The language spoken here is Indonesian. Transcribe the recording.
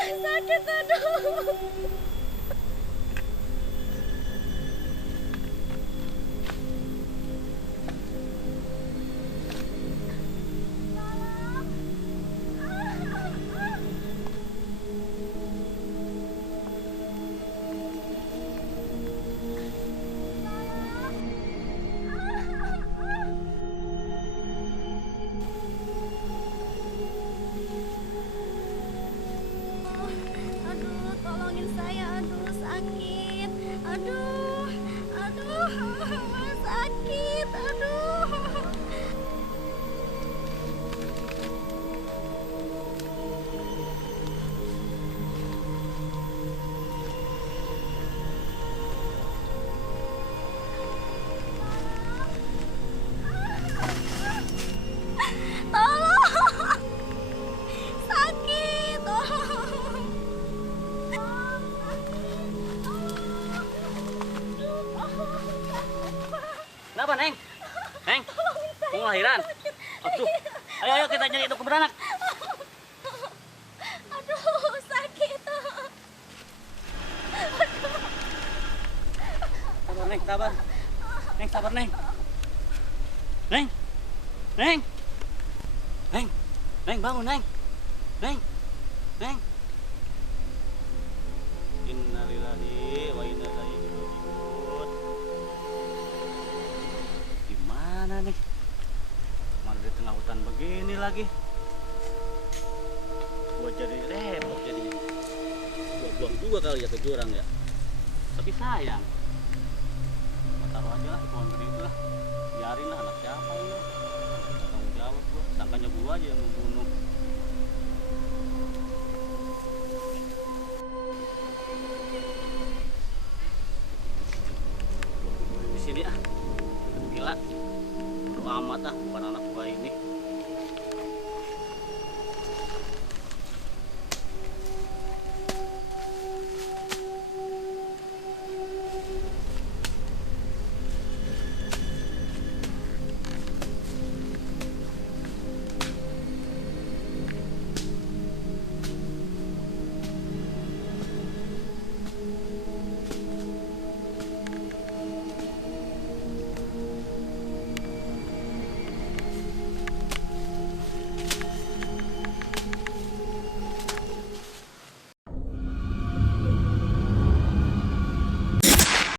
Sakit, aduh. Aduh, tolongin saya, aduh sakit. Aduh, aduh, sakit, aduh. Tolong, sakit, tolong. Kenapa, Neng? Neng, mau lahiran? Aduh, ayo kita nyari dokter beranak. Aduh, sakit. Sabar, Neng, sabar. Neng, sabar, Neng. Neng, Neng, Neng, Neng, bangun, Neng. Neng, Neng. Innalillahi wa inna ilaihi raji'un. Gimana nih? Mana di tengah hutan begini lagi? Gua jadi repot jadinya. Gua buang juga kali ya ke jurang ya. Tapi sayang. Gua taruh aja lah di pohon gede itu lah. Biarin lah, anak siapa ini? Nggak tanggung jawab gua. Sangkanya gua aja yang membunuh. Di sini ah. Gila. Bodo amat ah, bukan anak